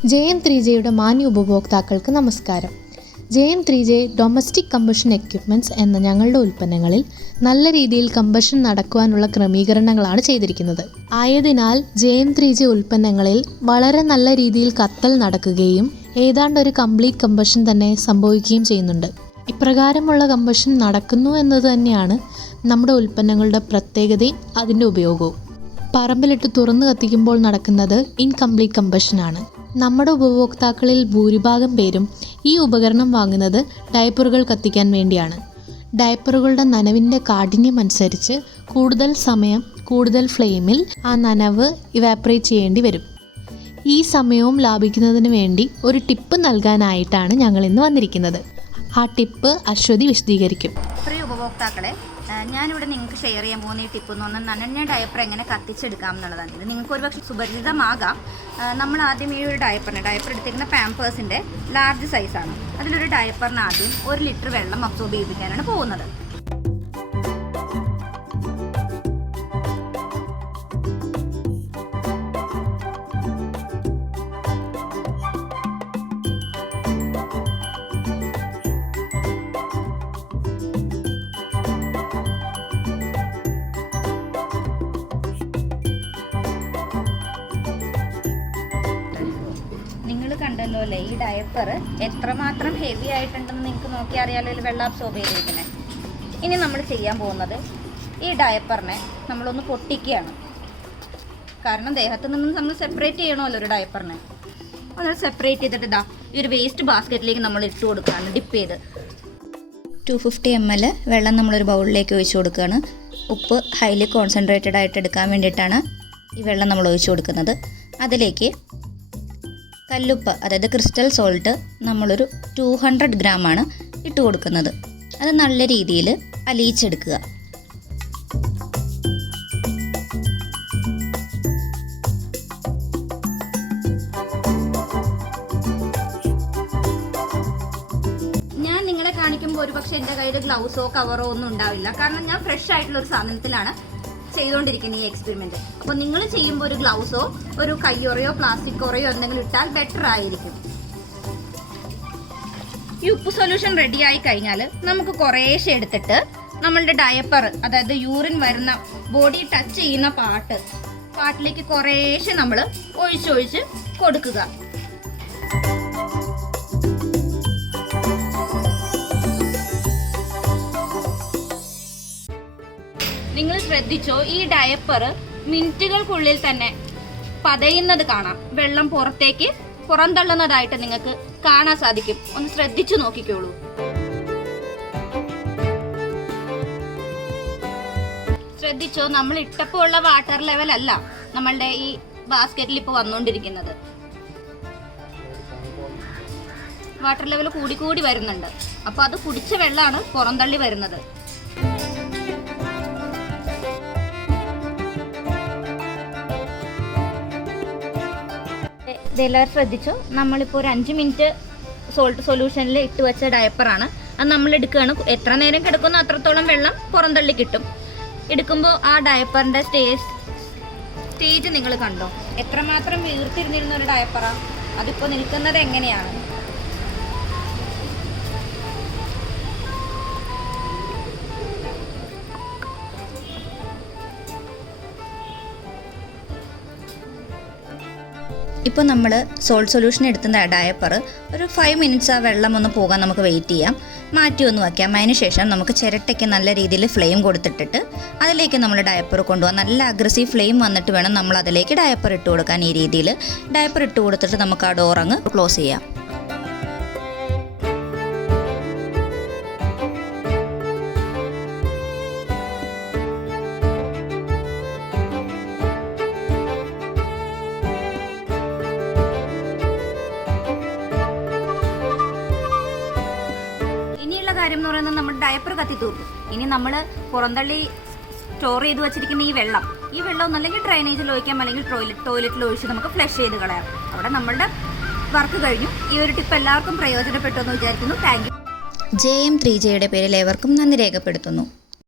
JM3Jയുടെ മാന്യ ഉപഭോക്താക്കൾക്ക് നമസ്കാരം. JM3J ഡൊമസ്റ്റിക് കമ്പഷൻ എക്യുപ്മെൻറ്റ്സ് എന്ന ഞങ്ങളുടെ ഉൽപ്പന്നങ്ങളിൽ നല്ല രീതിയിൽ കമ്പഷൻ നടക്കുവാനുള്ള ക്രമീകരണങ്ങളാണ് ചെയ്തിരിക്കുന്നത്. ആയതിനാൽ JM3J ഉൽപ്പന്നങ്ങളിൽ വളരെ നല്ല രീതിയിൽ കത്തൽ നടക്കുകയും ഏതാണ്ട് ഒരു കംപ്ലീറ്റ് കമ്പഷൻ തന്നെ സംഭവിക്കുകയും ചെയ്യുന്നുണ്ട്. ഇപ്രകാരമുള്ള കമ്പഷൻ നടക്കുന്നു എന്നത് തന്നെയാണ് നമ്മുടെ ഉൽപ്പന്നങ്ങളുടെ പ്രത്യേകതയും അതിൻ്റെ ഉപയോഗവും. പറമ്പിലിട്ട് തുറന്നു കത്തിക്കുമ്പോൾ നടക്കുന്നത് ഇൻകംപ്ലീറ്റ് കമ്പഷനാണ്. നമ്മുടെ ഉപഭോക്താക്കളിൽ ഭൂരിഭാഗം പേരും ഈ ഉപകരണം വാങ്ങുന്നത് ഡയപ്പറുകൾ കത്തിക്കാൻ വേണ്ടിയാണ്. ഡയപ്പറുകളുടെ നനവിൻ്റെ കാഠിന്യം അനുസരിച്ച് കൂടുതൽ സമയം കൂടുതൽ ഫ്ലെയിമിൽ ആ നനവ് ഇവാപ്പറേറ്റ് ചെയ്യേണ്ടി വരും. ഈ സമയവും ലാഭിക്കുന്നതിന് വേണ്ടി ഒരു ടിപ്പ് നൽകാനായിട്ടാണ് ഞങ്ങൾ ഇന്ന് വന്നിരിക്കുന്നത്. ആ ടിപ്പ് അശ്വതി വിശദീകരിക്കും. പ്രിയ ഉപഭോക്താക്കളെ, ഞാനിവിടെ നിങ്ങൾക്ക് ഷെയർ ചെയ്യാൻ പോകുന്ന ഈ ടിപ്പ് എന്ന് പറഞ്ഞാൽ നനഞ്ഞ ഡയപ്പർ എങ്ങനെ കത്തിച്ചെടുക്കാം എന്നുള്ളതാണ്. ഇത് നിങ്ങൾക്ക് ഒരുപക്ഷെ സുപരിചിതമാകാം. നമ്മൾ ആദ്യം ഈ ഒരു ഡയപ്പർ എടുത്തിരിക്കുന്ന പാമ്പേഴ്സിൻ്റെ ലാർജ് സൈസാണ്. അതിലൊരു ഡയപ്പറിന് ആദ്യം 1 ലിറ്റർ വെള്ളം അബ്സോർബ് ചെയ്യിപ്പിക്കാനാണ് പോകുന്നത്. നിങ്ങൾ കണ്ടല്ലോ അല്ലേ, ഈ ഡയപ്പർ എത്രമാത്രം ഹെവി ആയിട്ടുണ്ടെന്ന് നിങ്ങൾക്ക് നോക്കി അറിയാലോ, ഇതിൽ വെള്ളം അബ്സോർബ് ചെയ്തിരിക്കുന്നത്. ഇനി നമ്മൾ ചെയ്യാൻ പോകുന്നത് ഈ ഡയപ്പറിനെ നമ്മളൊന്ന് പൊട്ടിക്കുകയാണ്. കാരണം ദേഹത്തു നിന്നും നമ്മൾ സെപ്പറേറ്റ് ചെയ്യണമല്ലോ ഒരു ഡയപ്പറിനെ. അത് സെപ്പറേറ്റ് ചെയ്തിട്ട് ഇതാ ഈ ഒരു വേസ്റ്റ് ബാസ്ക്കറ്റിലേക്ക് നമ്മൾ ഇട്ട് കൊടുക്കുകയാണ്. ഡിപ്പ് ചെയ്ത് 250 ml വെള്ളം നമ്മളൊരു ബൗളിലേക്ക് ഒഴിച്ചു കൊടുക്കുകയാണ്. ഉപ്പ് ഹൈലി കോൺസെൻട്രേറ്റഡ് ആയിട്ട് എടുക്കാൻ വേണ്ടിയിട്ടാണ് ഈ വെള്ളം നമ്മൾ ഒഴിച്ചു കൊടുക്കുന്നത്. അതിലേക്ക് കല്ലുപ്പ്, അതായത് ക്രിസ്റ്റൽ സോൾട്ട്, നമ്മളൊരു 200 ഗ്രാമാണ് ഇട്ട് കൊടുക്കുന്നത്. അത് നല്ല രീതിയിൽ അലിയിച്ചെടുക്കുക. ഞാൻ നിങ്ങളെ കാണിക്കുമ്പോൾ ഒരുപക്ഷെ എൻ്റെ കയ്യിൽ ഗ്ലൗസോ കവറോ ഒന്നും ഉണ്ടാവില്ല. കാരണം ഞാൻ ഫ്രഷ് ആയിട്ടുള്ള ഒരു സാധനത്തിലാണ് ചെയ്തുകൊണ്ടിരിക്കുന്ന ഈ എക്സ്പെരിമെന്റ്. അപ്പോൾ നിങ്ങൾ ചെയ്യുമ്പോൾ ഒരു ഗ്ലൗസോ ഒരു കയ്യൊറയോ പ്ലാസ്റ്റിക് കൊറയോ എന്തെങ്കിലും ഇട്ടാൽ ബെറ്റർ ആയിരിക്കും. ഈ ഉപ്പ് സൊല്യൂഷൻ റെഡി ആയി കഴിഞ്ഞാൽ നമുക്ക് കുറേശ്ശെ എടുത്തിട്ട് നമ്മളുടെ ഡയപ്പർ, അതായത് യൂറിൻ വരുന്ന ബോഡി ടച്ച് ചെയ്യുന്ന പാട്ടിലേക്ക് കുറേശ്ശെ നമ്മൾ ഒഴിച്ചൊഴിച്ച് കൊടുക്കുക. നിങ്ങൾ ശ്രദ്ധിച്ചോ, ഈ ഡയപ്പർ മിനിറ്റുകൾക്കുള്ളിൽ തന്നെ പതയുന്നത് കാണാം. വെള്ളം പുറത്തേക്ക് പുറന്തള്ളുന്നതായിട്ട് നിങ്ങൾക്ക് കാണാൻ സാധിക്കും. ഒന്ന് ശ്രദ്ധിച്ചു നോക്കിക്കോളൂ. ശ്രദ്ധിച്ചോ, നമ്മൾ ഇട്ടപ്പോൾ ഉള്ള വാട്ടർ ലെവൽ അല്ല നമ്മളുടെ ഈ ബാസ്ക്കറ്റിൽ ഇപ്പോൾ വന്നുകൊണ്ടിരിക്കുന്നത്. വാട്ടർ ലെവൽ കൂടി വരുന്നുണ്ട്. അപ്പോൾ അത് കുടിച്ച വെള്ളമാണ് പുറന്തള്ളി വരുന്നത്. ഇതെല്ലാവരും ശ്രദ്ധിച്ചോ, നമ്മളിപ്പോൾ ഒരു 5 മിനിറ്റ് സോൾട്ട് സൊല്യൂഷനിൽ ഇട്ട് വെച്ച ഡയപ്പറാണ്. അത് നമ്മൾ എടുക്കുകയാണ്. എത്ര നേരം കിടക്കുന്നോ അത്രത്തോളം വെള്ളം പുറന്തള്ളി കിട്ടും. എടുക്കുമ്പോൾ ആ ഡയപ്പറിൻ്റെ സ്റ്റേജ് നിങ്ങൾ കണ്ടോ, എത്രമാത്രം വീർത്തിരുന്നിരുന്ന ഒരു ഡയപ്പറാണ്. അതിപ്പോൾ നിൽക്കുന്നത് എങ്ങനെയാണ്. ഇപ്പോൾ നമ്മൾ സോൾട്ട് സൊല്യൂഷൻ എടുത്തുന്ന ഡയപ്പർ ഒരു 5 മിനിറ്റ്സ് ആ വെള്ളം ഒന്ന് പോകാൻ നമുക്ക് വെയിറ്റ് ചെയ്യാം. മാറ്റി ഒന്ന് വയ്ക്കാം. അതിന് ശേഷം നമുക്ക് ചിരട്ടയ്ക്ക് നല്ല രീതിയിൽ ഫ്ലെയിം കൊടുത്തിട്ടിട്ട് അതിലേക്ക് നമ്മൾ ഡയപ്പർ കൊണ്ടുപോകാം. നല്ല അഗ്രസീവ് ഫ്ലെയിം വന്നിട്ട് വേണം നമ്മൾ അതിലേക്ക് ഡയപ്പർ ഇട്ട് കൊടുക്കാൻ. ഈ രീതിയിൽ ഡയപ്പർ ഇട്ട് കൊടുത്തിട്ട് നമുക്ക് ആ ഡോർ അങ്ങ് ക്ലോസ് ചെയ്യാം. കാര്യം എന്ന് പറയുന്നത് നമ്മുടെ ഡയപ്പർ കത്തി തൂക്കും. ഇനി നമ്മൾ പുറന്തള്ളി സ്റ്റോർ ചെയ്ത് വെച്ചിരിക്കുന്ന ഈ വെള്ളം ഒന്നല്ലെങ്കിൽ ഡ്രൈനേജിൽ ഒഴിക്കാം, അല്ലെങ്കിൽ ടോയ്ലറ്റിൽ ഒഴിച്ച് നമുക്ക് ഫ്ലഷ് ചെയ്ത് കളയാം. അവിടെ നമ്മളുടെ വർക്ക് കഴിഞ്ഞു. ഈ ഒരു ടിപ്പ് എല്ലാവർക്കും പ്രയോജനപ്പെട്ടു എന്ന് വിചാരിക്കുന്നു. Thank you. JM3Jയുടെ പേരിൽ ഏവർക്കും നന്ദി രേഖപ്പെടുത്തുന്നു.